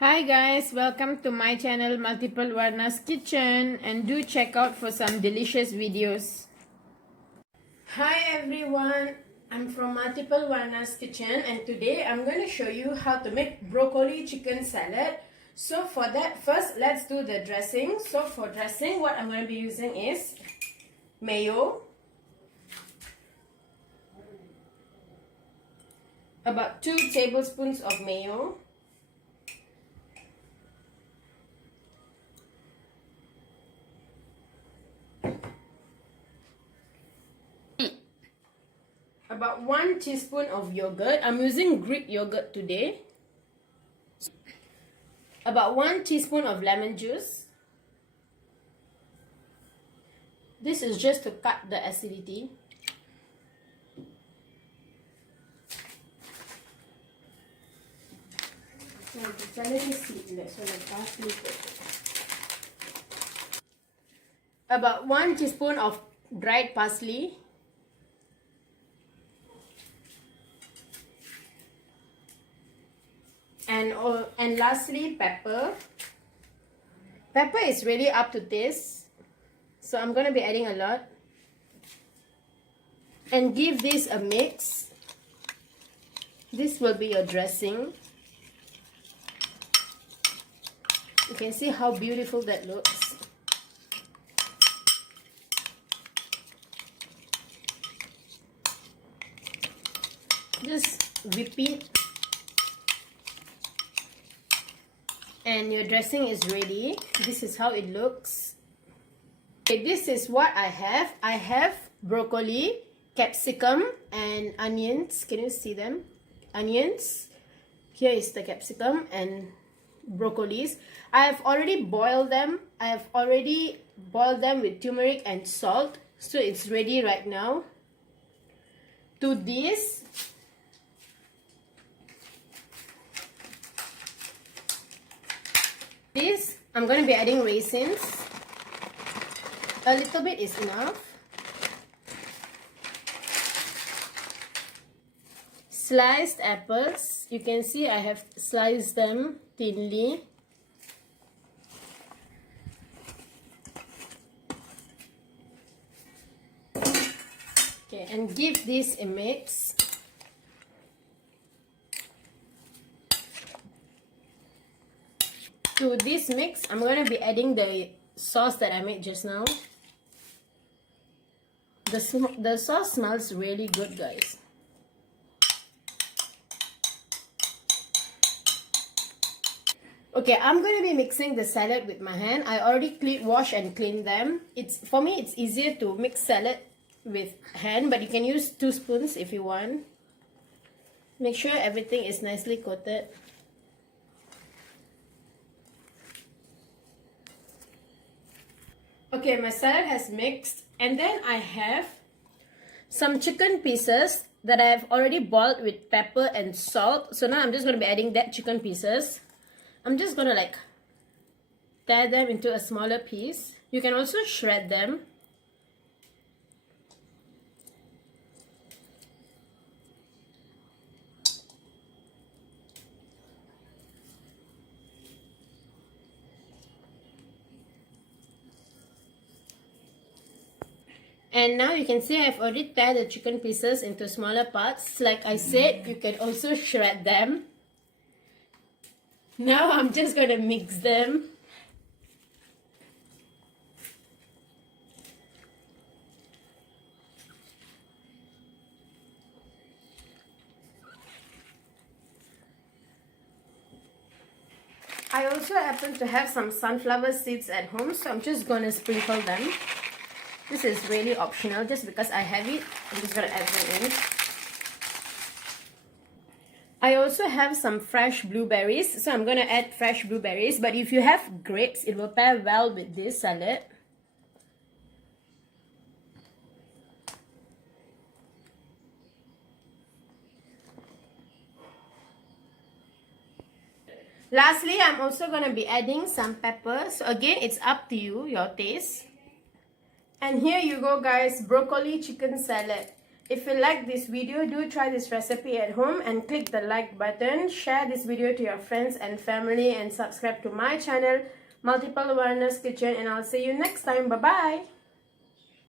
Hi guys, welcome to my channel Multiplewarnas Kitchen, and do check out for some delicious videos. Hi everyone, I'm from Multiplewarnas Kitchen, and today I'm going to show you how to make broccoli chicken salad. So for that, first let's do the dressing. So for dressing, what I'm going to be using is mayo, about 2 tablespoons of mayo, about 1 teaspoon of yogurt. I'm using Greek yogurt today. About 1 teaspoon of lemon juice. This is just to cut the acidity. About 1 teaspoon of dried parsley. And lastly, pepper. Pepper is really up to taste, so I'm going to be adding a lot. And give this a mix. This will be your dressing. You can see how beautiful that looks. Just repeat. And your dressing is ready. This is how it looks. Okay, this is what I have. I have broccoli, capsicum, and onions. Can you see them? Onions. Here is the capsicum and broccolis. I have already boiled them. I have already boiled them with turmeric and salt. So it's ready right now. To this, I'm going to be adding raisins. A little bit is enough. Sliced apples. You can see I have sliced them thinly. Okay, and give this a mix. To this mix, I'm going to be adding the sauce that I made just now. The sauce smells really good, guys. Okay, I'm going to be mixing the salad with my hand. I already wash and clean them. For me, it's easier to mix salad with hand, but you can use 2 spoons if you want. Make sure everything is nicely coated. Okay, my salad has mixed, and then I have some chicken pieces that I have already boiled with pepper and salt. So now I'm just going to be adding that chicken pieces. I'm just going to tear them into a smaller piece. You can also shred them. And now you can see I've already tear the chicken pieces into smaller parts. Like I said, you can also shred them. Now I'm just going to mix them. I also happen to have some sunflower seeds at home, so I'm just going to sprinkle them. This is really optional. Just because I have it, I'm just going to add them in. I also have some fresh blueberries, so I'm going to add fresh blueberries. But if you have grapes, it will pair well with this salad. Lastly, I'm also going to be adding some pepper. So again, it's up to you, your taste. And here you go, guys, broccoli chicken salad. If you like this video, do try this recipe at home and click the like button. Share this video to your friends and family and subscribe to my channel, Multiplewarnas Kitchen, and I'll see you next time. Bye-bye.